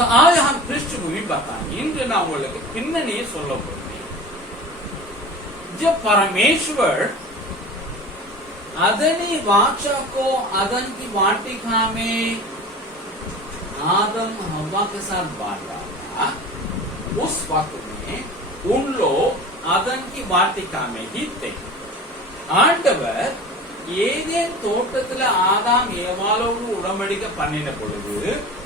आज हम पृष्ठभूमि बताएंगे इன்று நான் உங்களுக்கு பின்னணியை சொல்ல போறேன். जब परमेश्वर अदनी वाचा को अदन की वाटिका में आदम हवा के साथ बांटा था, उस वक्त में उन लोग अदन की वाटिका में ही थे. ஆண்டவர் ஏதேன் தோட்டத்தில் ஆதாம் ஏவாளோடு உடன்படிக்கை பண்ணின பொழுது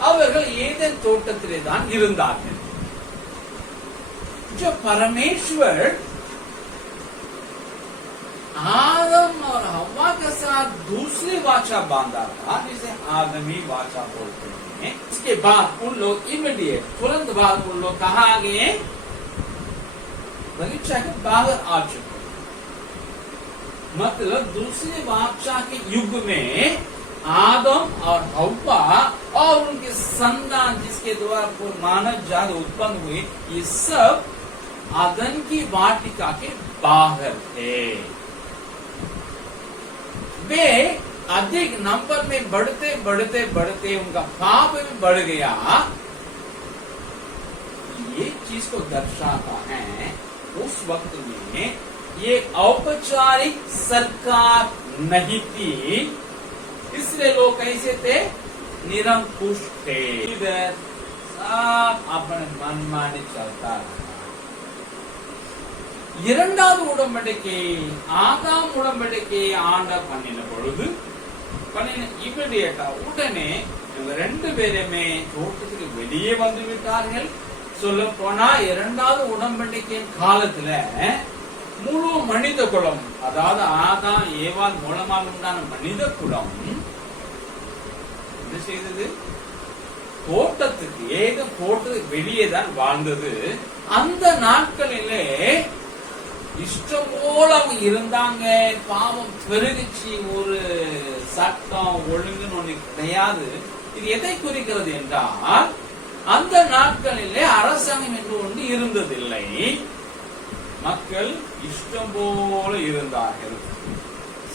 அவர்கள் ஏதேன் தோட்டத்திலே தான் இருந்தார்கள். जो परमेश्वर आदम और हवा के साथ दूसरी वाचा बांधा था, जिसे आदमी वाचा बोलते हैं. इसके बाद उन लोग इमीडिएट तुरंत बाद उन लोग कहाँ आ गए? बगीचा के बाहर आ चुके. मतलब दूसरे वाचा के युग में आदम और हव्वा और उनके संतान जिसके द्वारा मानव जाति उत्पन्न हुई, ये सब अदन की वाटिका के बाहर थे. वे अधिक नंबर में बढ़ते बढ़ते बढ़ते उनका पाप भी बढ़ गया. ये चीज को दर्शाता है उस वक्त में ये औपचारिक सरकार नहीं थी, इसलिए लोग कैसे थे? निरंकुश थे. इधर सब अपने मनमानी चलता रहा. இரண்டாவது உடன்படிக்கை ஆதாம் உடன்படிக்கை ஆண்டவர் பண்ணின பொழுது இமிடியேட்டா உடனே இவங்க ரெண்டு பேருமே தோட்டத்துக்கு வெளியே வந்து விட்டார்கள். சொல்ல போனா இரண்டாவது உடன்படிக்கையின் காலத்துல முழு மனித குலம், அதாவது ஆதாம் ஏவாள் மூலமாக உண்டான மனித குலம் என்ன செய்தது? தோட்டத்துக்கு ஏதோ தோட்டத்துக்கு வெளியே தான் வாழ்ந்தது. அந்த நாட்களிலே இஷ்டம் போல அவங்க இருந்தாங்க. பாவம் பெருகிச்சு, ஒரு சட்டம் ஒழுங்குன்னு ஒண்ணு கிடையாது. இது எதை குறிக்கிறது என்றால், அந்த நாட்களிலே அரசாங்கம் என்று ஒன்று இருந்ததில்லை. மக்கள் இஷ்டம் போல இருந்தார்கள்,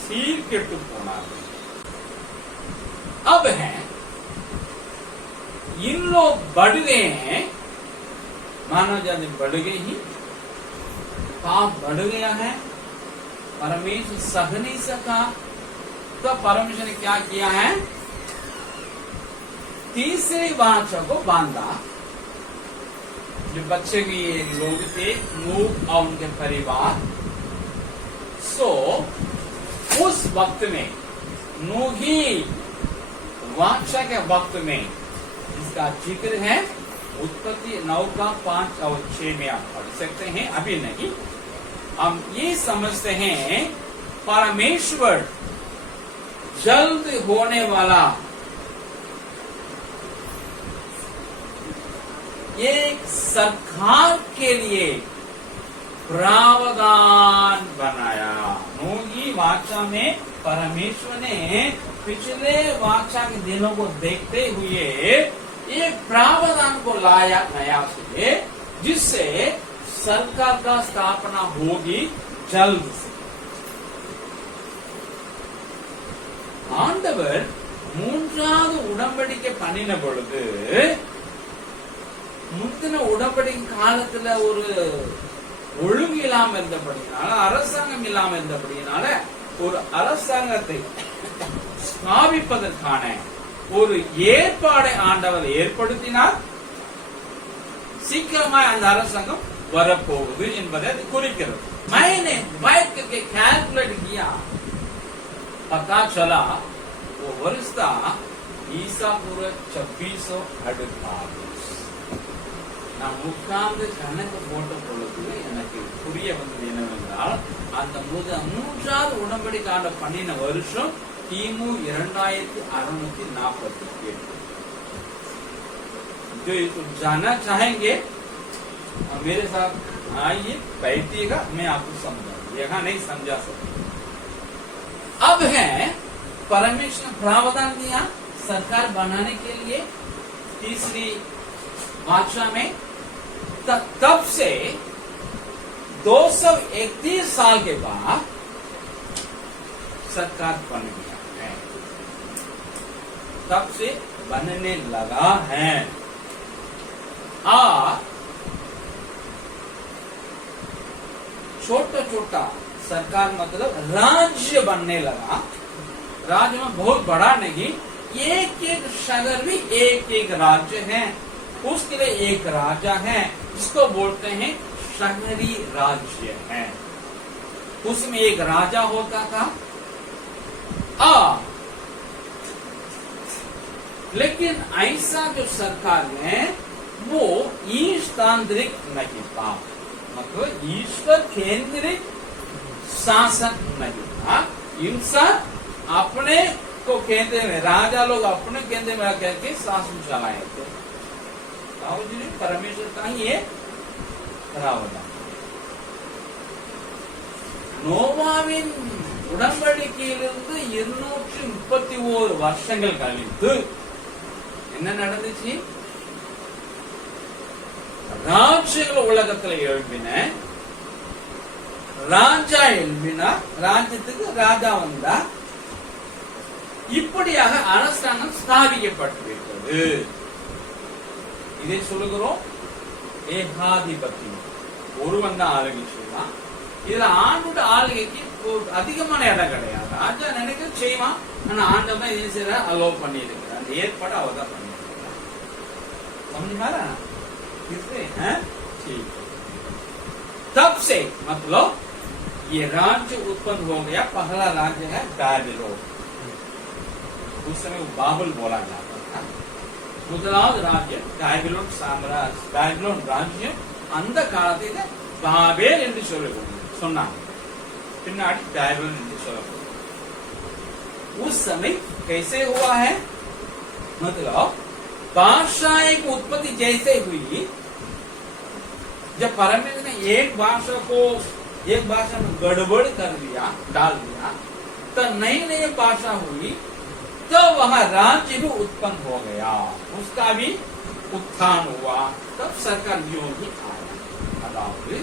சீர்கெட்டு போனார்கள். अब है इन लोग बढ़ गए हैं, मानव जाति बढ़ गई ही, पाप बढ़ गया है, परमेश्वर सह नहीं सका. तो परमेश्वर ने क्या किया है? तीसरी वाचा को बांधा. जो बच्चे भी लोग थे, नूह और उनके परिवार. सो उस वक्त में नूह ही वाचा के वक्त में इसका जिक्र है उत्पत्ति 9 का 5 और 6 में आप पढ़ सकते हैं. अभी नहीं, हम ये समझते हैं परमेश्वर जल्द होने वाला एक सरकार के लिए प्रावधान बनाया. नूही वाचा में परमेश्वर ने पिछले वाचा के दिनों को देखते हुए एक प्रावधान को लाया नया से, जिससे सरकार का स्थापना होगी जल्द से. ஆண்டவர் மூன்றாவது உடன்படிக்கை பண்ணின பொழுது, முந்தின உடன்படிக்கை காலத்துல ஒரு ஒழுங்கு இல்லாம இருந்தபடினால, அரசாங்கம் இல்லாம இருந்தபடினால, ஒரு அரசாங்கத்தை ஸ்தாபிப்பதற்கான ஒரு ஏற்பாடை ஆண்டவர் ஏற்படுத்தினார். சீக்கிரமா அந்த அரசாங்கம் வரப்போகுது என்பதை அது குறிக்கிறது. मैंने बैठ करके कैलकुलेट किया, पता चला वो वर्ष था ईसा पूर्व 2648. நான் உட்கார்ந்து கணக்கு போட்ட பொழுது எனக்கு புரிய வந்தது என்னவென்றால், அந்த மூன்றாவது உடன்படிக்கை பண்ணின வருஷம் கிமு 2648. जो इसको जानना चाहेंगे मेरे साथ आइए, बैठिएगा, मैं आपको समझा, यहाँ नहीं समझा सकता. अब है परमेश्वर ने प्रावधान दिया सरकार बनाने के लिए तीसरी वाचा में. तब से 231 साल के बाद सरकार बन गया है, तब से बनने लगा है. और छोटा छोटा सरकार मतलब राज्य बनने लगा। राज्य में बहुत बड़ा नहीं, एक एक शहर भी एक एक राज्य है, उसके लिए एक राजा है, जिसको बोलते हैं शहरी राज्य है। उसमें एक राजा होता था। लेकिन ऐसा जो सरकार है वो ईशतांत्रिक नहीं था, मतलब ईश्वर केंद्रित शासन नहीं था। इंसान अपने को केंद्र में, राजा लोग अपने केंद्र में करके शासन चलाए थे। परमेश्वर का ही ये रावण நோவாவின் உடன்படிக்கையிலிருந்து 231 வருஷங்கள் கழித்து என்ன நடந்துச்சு? ராஜ்யங்கள் உலகத்துல எழுப்பின, ராஜா எழுப்பினா, ராஜ்யத்துக்கு ராஜா வந்தா, இப்படியாக அரசாங்கம் ஸ்தாபிக்கப்பட்டிருக்கிறது. இதை சொல்லுகிறோம் ஏகாதிபத்தியம். ஒருவன் தான் ஆரம்பிச்சுதான். இதுல ஆண்டோட ஆளுகைக்கு அதிகமான இடம் கிடையாது. ராஜா நினைக்க செய்வான், ஆனா ஆண்டவன் தான் இது செய்ய அலோவ் பண்ணி இருக்கிறார். அந்த ஏற்பாடு அவர் தான் பண்ணி இருக்கிறார். समझ ठीक। तब से मतलब ये राज्य उत्पन्न हो गया। पहला राज्य है बैबिलोन। उस समय बाबुल बोला जाता था। முதலாவது ராஜ்யம் பேபிலோன் சாம்ராஜ்யம், பேபிலோன் ராஜ்யம் அந்த காலத்தில் பாபேல் என்று சொன்னாங்க, பின்னாடி பேபிலோன் என்று சொல்லப்படுது। उस समय कैसे हुआ है? मतलब भाषा एक उत्पत्ति जैसे हुई, जब परमेश्वर ने एक भाषा को एक भाषा में गड़बड़ कर दिया, डाल दिया, तो नई नई भाषा हुई, तो वह राज्य भी उत्पन्न हो गया, उसका भी उत्थान हुआ। तब सरकार योगी आया। அதாவது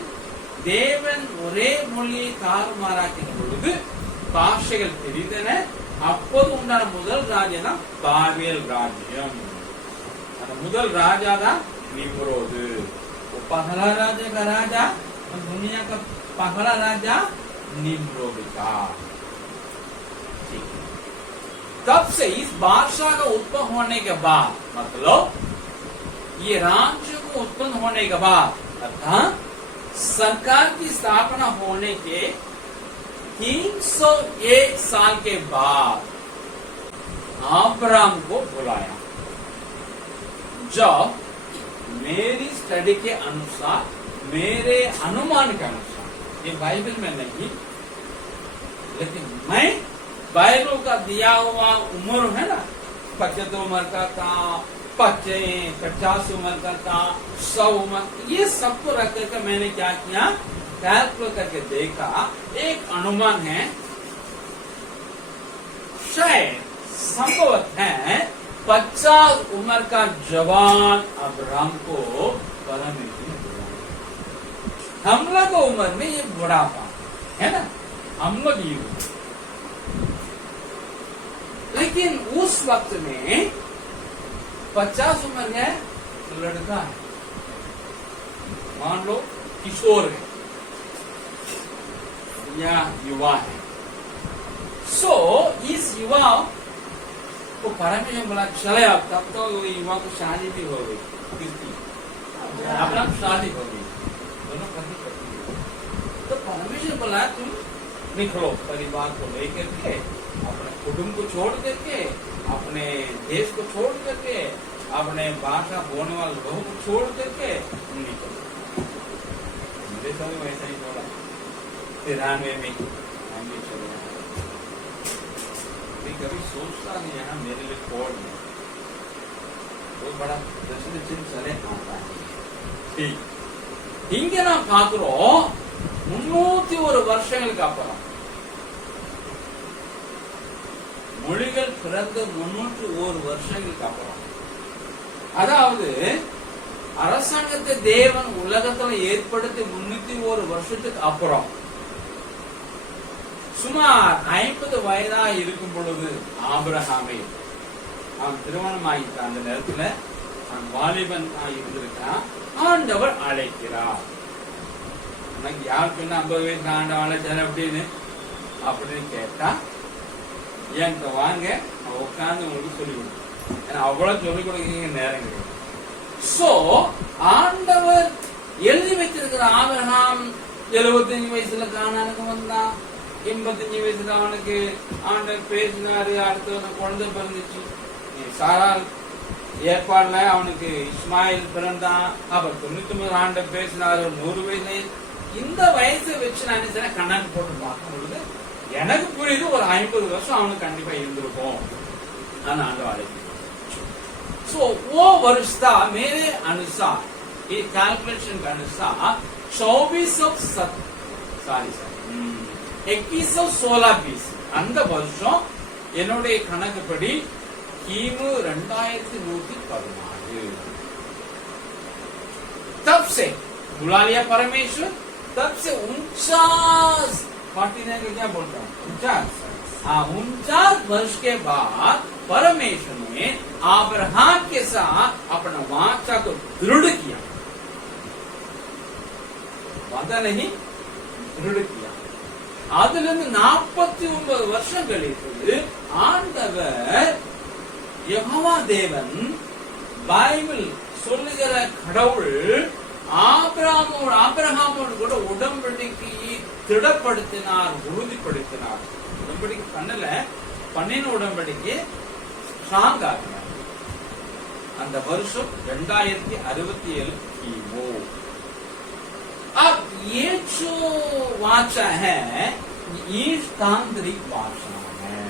தேவன் ஒரே மொழியை தாறுமாறாக்கின பொழுது பாஷைகள் தெரிந்தன। அப்போது உண்டான முதல் ராஜ்யம் தான் பாபேல் ராஜ்யம்। அந்த முதல் ராஜா தான் निम्रोद। वो पहला राजा का राजा और दुनिया का पहला राजा निम्रोद का। तब से इस बादशाह का उत्पन्न होने के बाद, मतलब ये राज्य को उत्पन्न होने के बाद अर्थात सरकार की स्थापना होने के 301 साल के बाद अब्राहम को बुलाया। जब मेरी स्टडी के अनुसार, मेरे अनुमान के अनुसार, ये बाइबल में नहीं, लेकिन मैं बाइबल का दिया हुआ उम्र है ना, 75 उम्र का था, 50 उम्र का था, 100 उम्र, ये सबको रख करके मैंने क्या किया, कैलकुलेट करके देखा। एक अनुमान है, शायद संभवत है 50 उम्र का जवान अब्राहम को परमेश्वर ने बुलाया। हम लोग उम्र में ये बुढ़ापा है ना, हम लोग ये, लेकिन उस वक्त में 50 उम्र है लड़का है, मान लो किशोर है या युवा है। सो इस युवा को परमेश्वर बोला चले अब, तब तो युवा को शादी भी हो गई, अपना शादी हो गई, दोनों पति पत्नी। तो परमेश्वर बोला तुम निकलो परिवार को लेकर के, अपने कुटुंब को छोड़ करके, अपने देश को छोड़ करके, अपने भाषा बोलने वाले लोगों को छोड़ करके निकलो। मेरे समय वैसा ही बोला, 93 में हम भी चले। कभी सोचता नहीं है मेरे लिए कोड में बहुत बड़ा प्रश्न चिन्ह चले आता है। ठीक, ಹಿಂಗೆ ನಾವು ಪಾಕರೋ 301 வருஷங்களுக்கு அப்புறம், மொழிகள் பிறந்து 301 வருஷங்களுக்கு அப்புறம், அதாவது அரசாங்கத்தை தேவன் உலகத்துல ஏற்படுத்தி 301 வருஷத்துக்கு அப்புறம், சுமார் 50 வயதா இருக்கும் பொழுது ஆபிரகாமை அவன் திருமணம் ஆகிட்டான். அந்த நேரத்துல வாலிபன் இருந்திருக்கான். ஆண்டவர் அழைக்கிறார். உனக்கு யார் சொன்ன 50 வயசு ஆண்டவன் அழைச்சார் அப்படின்னு கேட்டா, என்கிட்ட வாங்க, உட்காந்து உங்களுக்கு சொல்லிக் கொடுக்கும். ஏன்னா அவ்வளவு சொல்லிக் கொடுக்க நேரம் கிடையாது. சோ ஆண்டவர் எழுதி வச்சிருக்கிற ஆபிரகாம் 75 வயசுல கானானுக்கு வந்தான். 85 வயசுல அவனுக்கு ஆண்டவர் பேசினாரு. அடுத்து குழந்தை பிறந்துச்சு. சாரா ஏற்பாடுல அவனுக்கு இஸ்மாயில் பிறந்தான். அப்புறம் 99 ஆண்டவர் பேசினாரு. 100 வயசு. இந்த வயசை வச்சு நான் என்ன கணக்கு போட்டு பார்க்கும் பொழுது எனக்கு புரியுது, ஒரு 50 வருஷம் அவனுக்கு கண்டிப்பா இருந்திருக்கும். நான் ஆண்டவர் அழைக்கிறேன். So, वो वर्ष था मेरे अनुसार, ये कैलकुलेशन के अनुसार 2116 அந்த வருஷம் என்னுடைய கணக்குப்படி கிமு 2114. तब से बुला लिया परमेश्वर. तब से 49 49 का क्या बोलता हूँ 49 वर्ष के बाद परमेश्वर ने अब्राहम के साथ अपना वाचा को दृढ़ किया. वादा नहीं, दृढ़ किया. அதிலிருந்து 49 வருஷம் கழித்து ஆண்டவர் யெகோவா தேவன் பைபிள் சொல்லுகிற கடவுள் ஆபிரகாமோடு கூட உடன்படிக்கையை திடப்படுத்தினார், உறுதிப்படுத்தினார். உடன்படிக்கை பண்ணின உடன்படிக்கை ஸ்ட்ராங் ஆகினார். அந்த வருஷம் 2067 கிமு. अब ये जो वाचा है ये तांत्रिक भाषा है.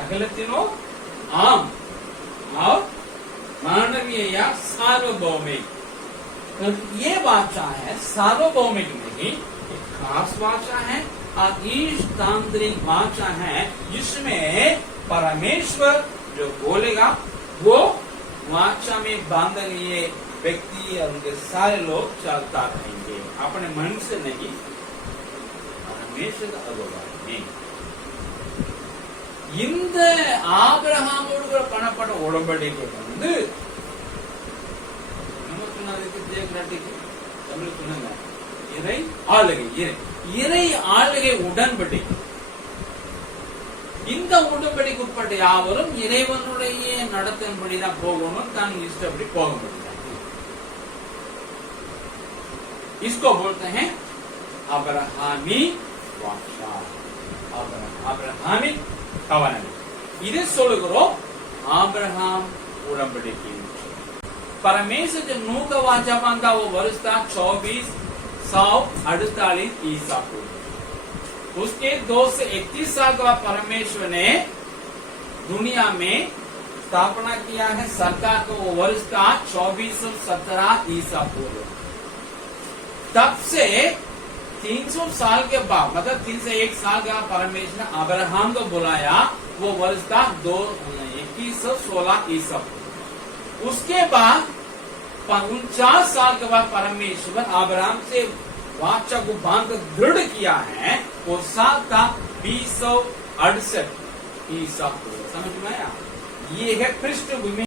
अगले तीनों आम और मानवीय या सार्वभौमिक. ये वाचा है सार्वभौमिक नहीं, एक खास वाचा है और ईश तांत्रिक वाचा है जिसमें परमेश्वर जो बोलेगा वो वाचा में बांध लिए व्यक्ति और उनके सारे लोग चलता रहेंगे. अपने मन से नहीं, परमेश्वर का अगुवाई में. இந்த ஆபிரகாமோடு பண்ணப்பட்ட உடன்படிக்கை வந்து தமிழ் சொன்னாங்க இறை ஆளுகை உடன்படிக்கை. இந்த உடன்படிக்கை உட்பட்ட யாவரும் இறைவனுடைய நடத்தின்படிதான் போகணும், தான் இஷ்டப்படி போக முடியாது. इसको बोलते हैं अब्राहमी वाचा, अब्राहमी कवनन. इधे சொல்லுகிறோம் आब्राहम उடன்படிக்கை. परमेश्वर जब नूह का वाचा बांधा वो वर्ष था 2448 ईसा पूर्व. उसके 2 से 31 साल के बाद परमेश्वर ने दुनिया में स्थापना किया है सरकार को. वो वर्ष था 2417 ईसा पूर्व. तब से 300 साल के बाद, मतलब 301 साल के बाद परमेश्वर ने अब्राहम को बुलाया. वो वर्ष था 2116 ईसा पूर्व. उसके बाद 49 साल के बाद परमेश्वर अब्राहम से वाचा को बांध दृढ़ किया है. वो साल था 2068 ईसा पूर्व. समझ में आया? ये है पृष्ठभूमि.